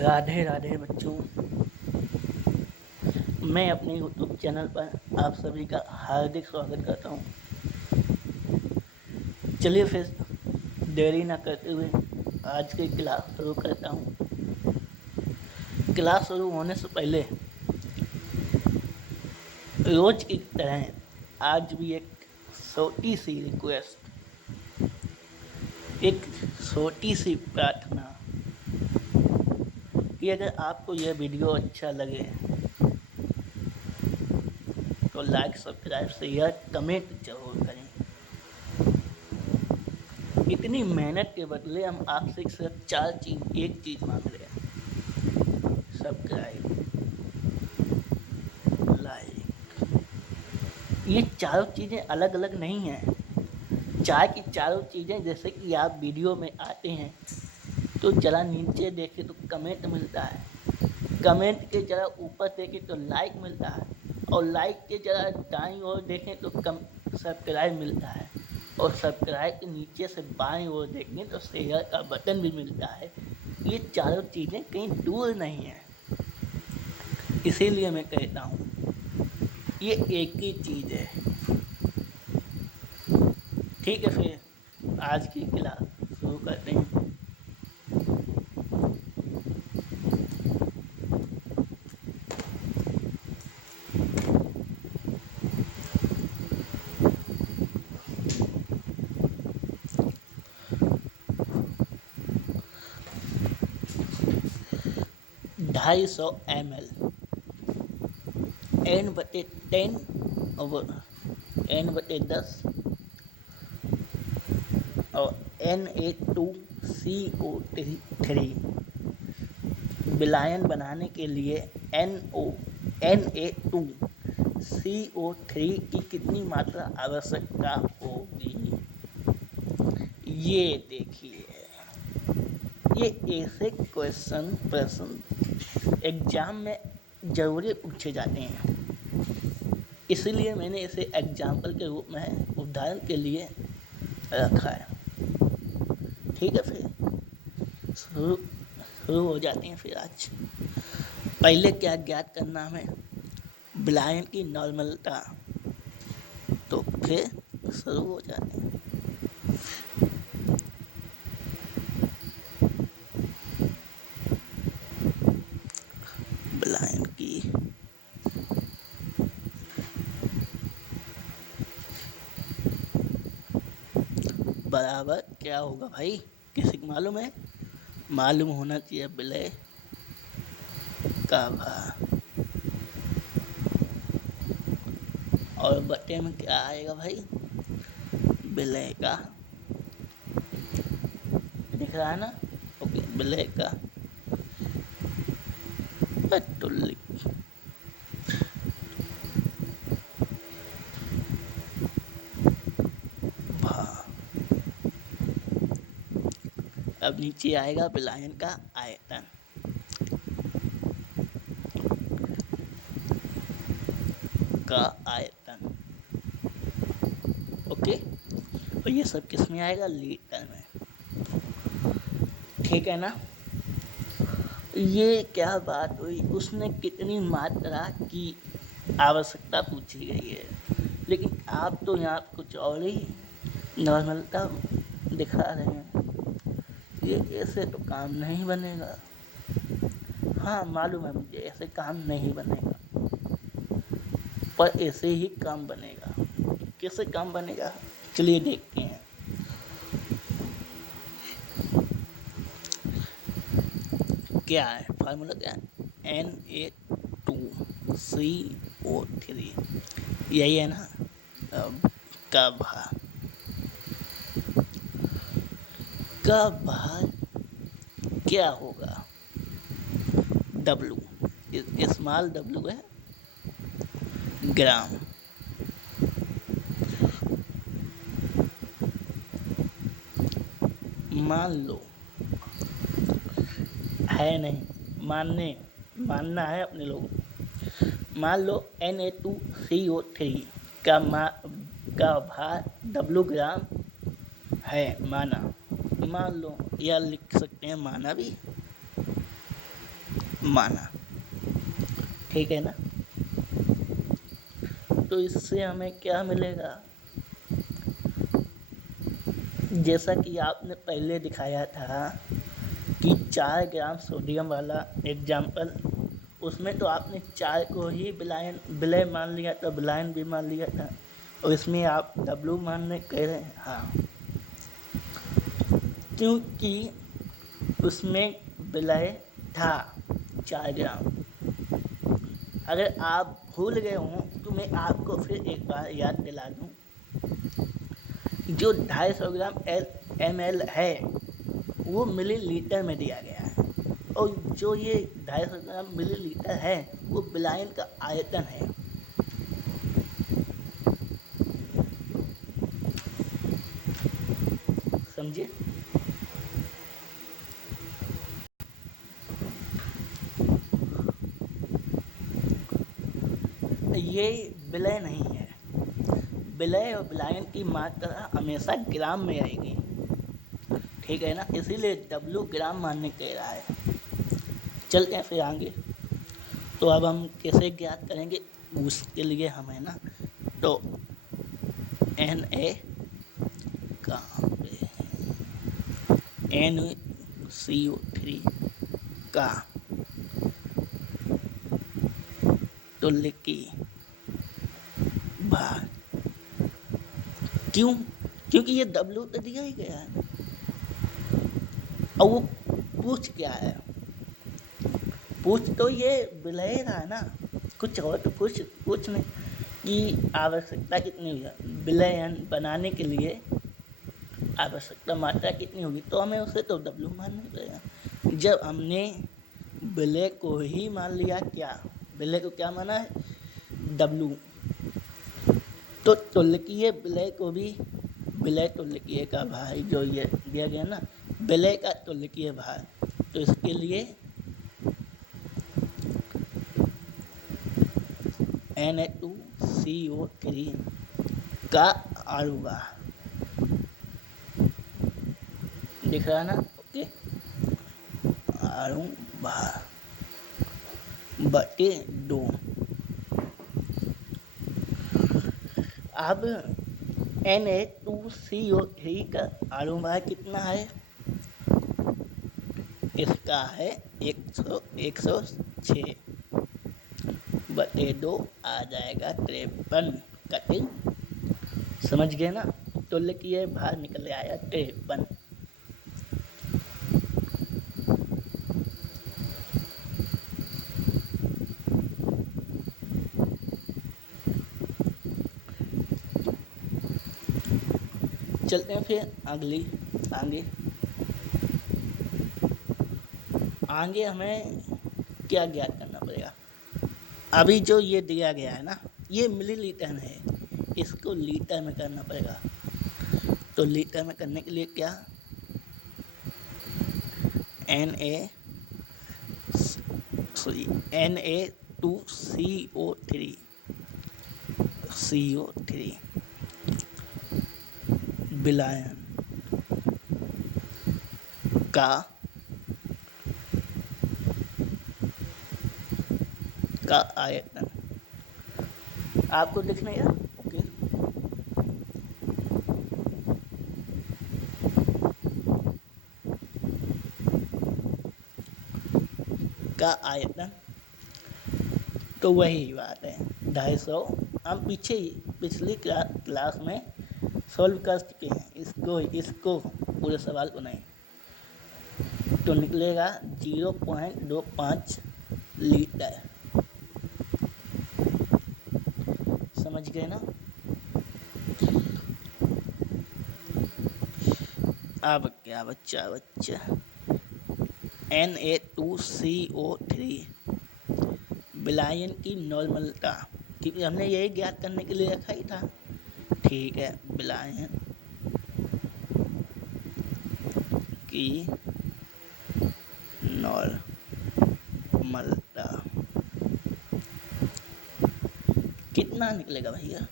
राधे राधे बच्चों। मैं अपने YouTube चैनल पर आप सभी का हार्दिक स्वागत करता हूँ। चलिए फिर देरी ना करते हुए आज की क्लास शुरू करता हूँ। क्लास शुरू होने से पहले रोज की तरह आज भी एक छोटी सी रिक्वेस्ट, एक छोटी सी प्रार्थना कि अगर आपको यह वीडियो अच्छा लगे तो लाइक, सब्सक्राइब, शेयर, कमेंट जरूर करें। इतनी मेहनत के बदले हम आपसे सिर्फ एक चीज मांग रहे हैं: सब्सक्राइब, लाइक। ये चारों चीजें अलग अलग नहीं हैं। चाय की चारों चीजें, जैसे कि आप वीडियो में आते हैं तो जरा नीचे देखें तो कमेंट मिलता है, कमेंट के जरा ऊपर देखें तो लाइक मिलता है, और लाइक के जरा दाईं ओर देखें तो सब्सक्राइब मिलता है, और सब्सक्राइब के नीचे से बाईं ओर देखें तो शेयर का बटन भी मिलता है। ये चारों चीज़ें कहीं दूर नहीं हैं। इसीलिए मैं कहता हूँ ये एक ही चीज़ है। ठीक है, फिर आज की क्लास शुरू करते हैं। 250 ml n/10 over n/10 और Na2CO3 विलायन बनाने के लिए Na2CO3 की कितनी मात्रा आवश्यकता होगी। ये देखिए, ये ऐसे प्रश्न एग्जाम में जरूरी पूछे जाते हैं। इसलिए मैंने इसे एग्जाम्पल के रूप में उदाहरण के लिए रखा है। ठीक है, फिर शुरू हो जाते हैं। फिर आज पहले क्या ज्ञात करना हमें? विलायन की नॉर्मलता। तो फिर शुरू हो जाते हैं। विलायन की बराबर क्या होगा भाई? किसी को मालूम है? मालूम होना चाहिए। विलय का भार, और बटे में क्या आएगा भाई? विलय का, दिख रहा है ना? ओके, विलय का तुल्य। अब नीचे आएगा विलायन का आयतन। का आयतन, ओके। और ये सब किस में आएगा? लीटर में। ठीक है ना? ये क्या बात हुई? उसने कितनी मात्रा की आवश्यकता पूछी गई है, लेकिन आप तो यहाँ कुछ और ही नॉर्मलता दिखा रहे हैं। ये ऐसे तो काम नहीं बनेगा। हाँ, मालूम है मुझे, ऐसे काम नहीं बनेगा, पर ऐसे ही काम बनेगा। कैसे काम बनेगा? चलिए देखते हैं। क्या है फार्मूला? क्या है? Na2CO3, यही है ना? अब का भार क्या होगा? W, स्मॉल w है ग्राम। मान लो, है नहीं, मानना है अपने लोगों को। मान लो Na2CO3 का भार W ग्राम है, मान लो, या लिख सकते हैं माना भी। माना। ठीक है ना। तो इससे हमें क्या मिलेगा, जैसा कि आपने पहले दिखाया था कि 4 ग्राम सोडियम वाला एग्जाम्पल, उसमें तो आपने 4 को ही विलय मान लिया था, विलायन भी मान लिया था, और इसमें आप W मानने कह रहे हैं। हाँ, क्योंकि उसमें विलय था 4 ग्राम। अगर आप भूल गए हों तो मैं आपको फिर एक बार याद दिला दूं, जो 250 ग्राम ml है वो मिलीलीटर में दिया गया है, और जो ये 250 ग्राम मिलीलीटर है वो विलायन का आयतन है। समझे। ये विलय नहीं है, विलय और विलायन की मात्रा हमेशा ग्राम में आएगी। ठीक है ना, इसीलिए W ग्राम मानने कह रहा है। चलते हैं फिर आगे। तो अब हम कैसे ज्ञात करेंगे, उसके लिए हमें ना, तो Na कहाँ पे है, NaCO3 का तुल्यकी भार। क्यों? क्योंकि ये W तो दिया ही गया है, और वो पूछ क्या है, पूछ तो ये विलय रहा है ना, कुछ और तो पूछ नहीं कि आवश्यकता कितनी हुई, विलयन बनाने के लिए आवश्यकता मात्रा कितनी होगी, तो हमें उसे तो W मानना पड़ेगा। जब हमने विलय को ही मान लिया, क्या विलय को क्या माना है, W, तो तुल्यकीय विलय को भी, विलय तुल्यकीय का भार जो ये दिया गया ना, विलय का तुल्यकीय भार, तो इसके लिए Na2CO3 का आरुभार दिख रहा है ना। ओके, आरुभार बटे 2। अब Na2CO3 का आरुभार कितना है, इसका है 106 बटे 2 आ जाएगा 53 कटिंग। समझ गए ना, तुल्यकीय भार निकल आया 53। चलते हैं फिर आगे आगे हमें क्या ज्ञात करना पड़ेगा। अभी जो ये दिया गया है ना, ये मिलीलीटर है, इसको लीटर में करना पड़ेगा। तो लीटर में करने के लिए क्या, Na2CO3 विलायन का आयतन आपको दिख नहीं रहा। ओके, का आयतन, तो वही बात है 250। हम पिछली क्लास में सॉल्व कर चुके हैं इसको पूरे सवाल को नहीं, तो निकलेगा 0.25 लीटर। समझ गए ना। अब क्या बच्चा Na2CO3 विलायन की नॉर्मलता, क्योंकि हमने यही ज्ञात करने के लिए रखा ही था। ठीक है, विलायन की नॉर्मलता कितना निकलेगा भैया,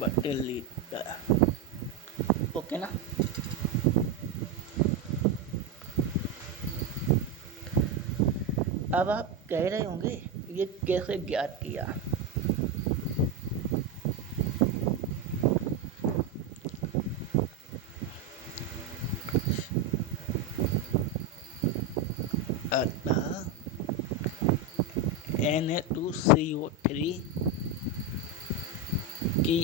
बटे लीटर। ओके ना। अब आप कह रहे होंगे ये कैसे ज्ञात किया। अतः Na2CO3 की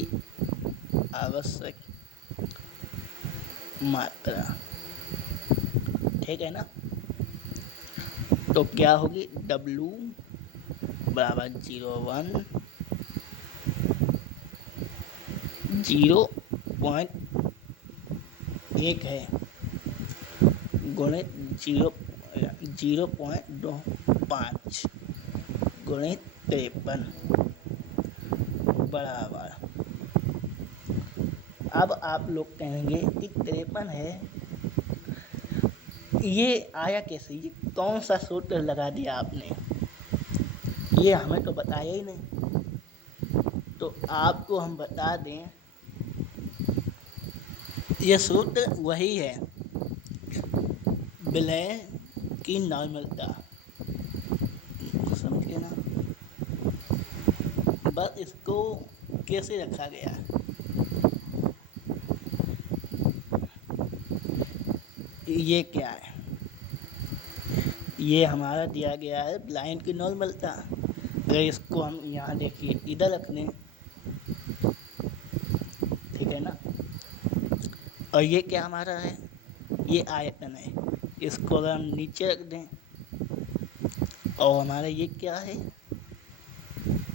आवश्यक मात्रा, ठीक है ना। तो क्या होगी, W बराबर 0.1 है गुणित 0.25 गुणित 53 बराबर। अब आप लोग कहेंगे कि 53 है, ये आया कैसे, ये कौन सा सूत्र लगा दिया आपने, ये हमें तो बताया ही नहीं। तो आपको हम बता दें, ये सूत्र वही है, विलय की नॉर्मलता, समझ गए ना। बस इसको कैसे रखा गया है, ये क्या है, ये हमारा दिया गया है ब्लाइंड की नॉर्मलता। अगर इसको हम यहाँ देखिए इधर रख लें, ठीक है ना। और ये क्या हमारा है, ये आयतन है, इसको अगर हम नीचे रख दें, और हमारा ये क्या है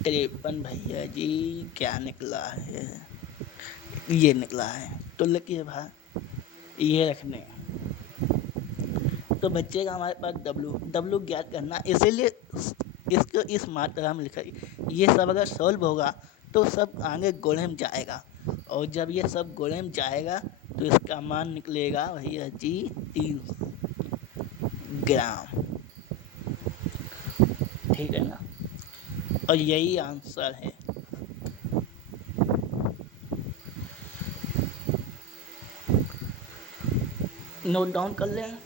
53 भैया जी, क्या निकला है, ये निकला है। तो लिखिए भाई, ये रखने, तो बच्चेगा हमारे पास W ज्ञात करना, इसीलिए इसको इस मात्रा में लिखा। ये सब अगर सॉल्व होगा तो सब आगे गोले में जाएगा, और जब ये सब गोले में जाएगा तो इसका मान निकलेगा भैया जी 3 ग्राम, ठीक है ना। और यही आंसर है। नोट डाउन कर लें।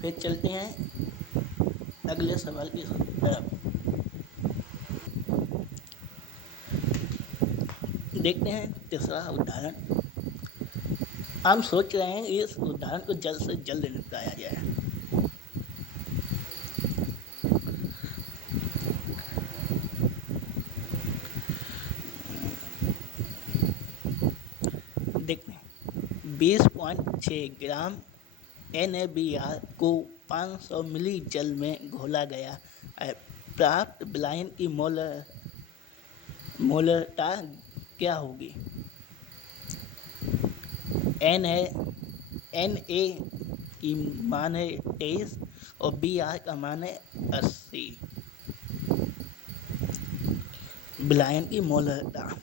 फिर चलते हैं अगले सवाल की तरफ। देखते हैं तीसरा उदाहरण। हम सोच रहे हैं इस उदाहरण को जल्द से जल्द निपटाया जाए। देखते हैं 20.6 ग्राम NaBr को 500 मिली जल में घोला गया है। प्राप्त विलायन की मोलरता क्या होगी। Na की मान है 23 और Br का मान है 80। विलायन की मोलरता,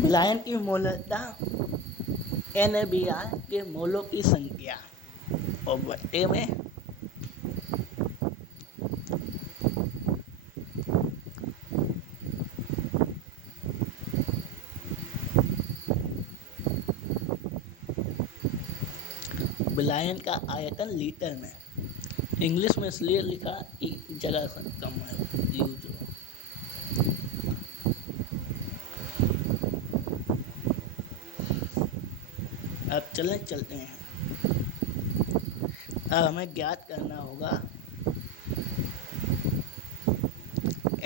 विलायन की मोलरता NaBr के मोलों की संख्या और बट्टे में विलायन का आयतन लीटर में। इंग्लिश में इसलिए लिखा कि जगह कम है यूज हो। अब चलते हैं। अब हमें ज्ञात करना होगा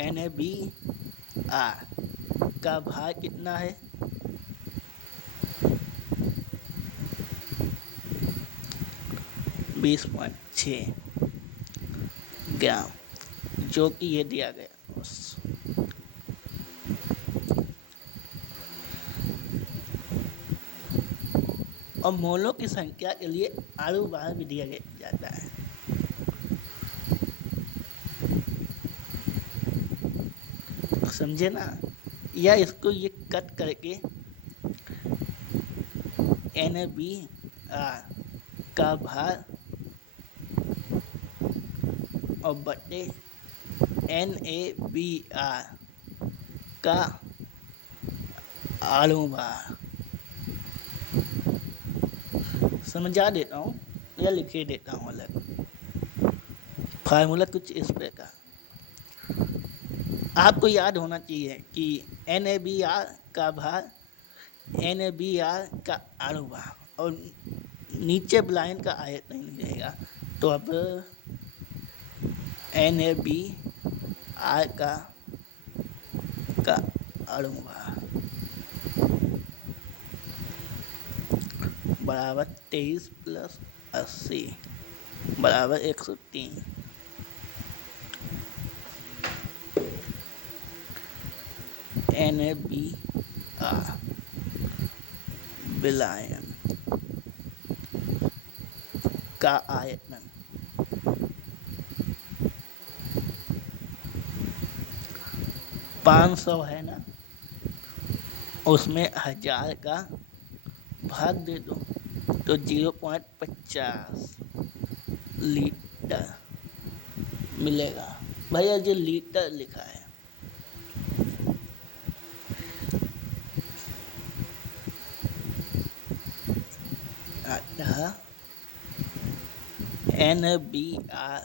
NaBr का भार कितना है। बीस 20.6 ग्राम, जो कि ये दिया गया बस। और मोलों की संख्या के लिए आड़ू बाहर भी दिया जाता है। समझे ना? या इसको ये कट करके NaBr का भार और बटे NaBr का आड़ू भार समझा देता हूँ या लिखे देता हूँ अलग। फार्मूला कुछ इस प्रकार, आपको याद होना चाहिए कि NaBr का भार NaBr का आड़ू भार और नीचे ब्लाइन का आयत नहीं रहेगा। तो अब NaBr का आड़ू भार बराबर 23 + 80 बराबर 103। NaBr विलायन का आयतन 500 है ना, उसमें 1000 का भाग दे दो तो 0.50 लीटर मिलेगा। भैया जो लीटर लिखा है, अतः NaBr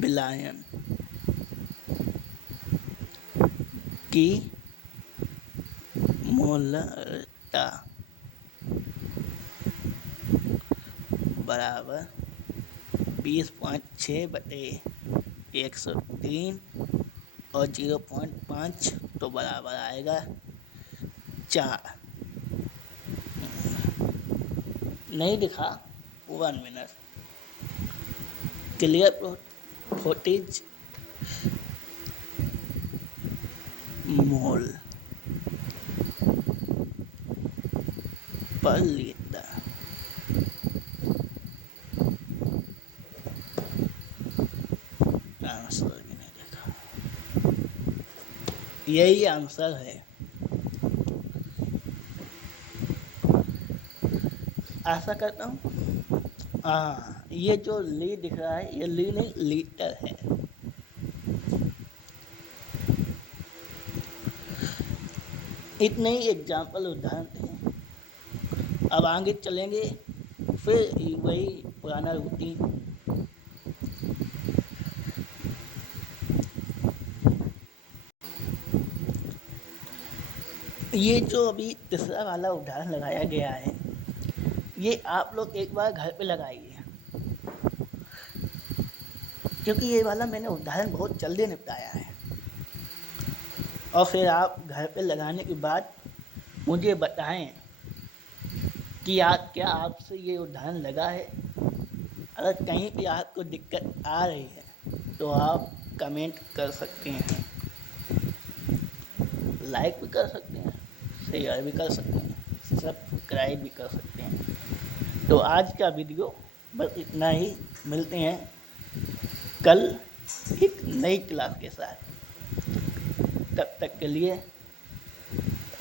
विलायन की मोलरता बराबर 20.6/103 और 0.5 तो बराबर आएगा 4। नहीं दिखा 1 मिनट। क्लियर फुटेज मोल पर लीटर। आंसर भी नहीं देखा, यही आंसर है। आशा करता हूँ हाँ, ये जो ली दिख रहा है ये ली नहीं लीटर है। इतने ही एग्जाम्पल उदाहरण थे। अब आगे चलेंगे फिर वही पुराना रूटीन। ये जो अभी तीसरा वाला उदाहरण लगाया गया है, ये आप लोग एक बार घर पे लगाइए, क्योंकि ये वाला मैंने उदाहरण बहुत जल्दी निपटाया है। और फिर आप घर पे लगाने के बाद मुझे बताएं कि क्या आपसे ये उदाहरण लगा है। अगर कहीं भी आपको दिक्कत आ रही है तो आप कमेंट कर सकते हैं, लाइक भी कर सकते हैं, शेयर भी कर सकते हैं, सब्सक्राइब भी कर सकते हैं। तो आज का वीडियो बस इतना ही। मिलते हैं कल एक नई क्लास के साथ। तब तक के लिए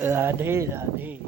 राधे राधे।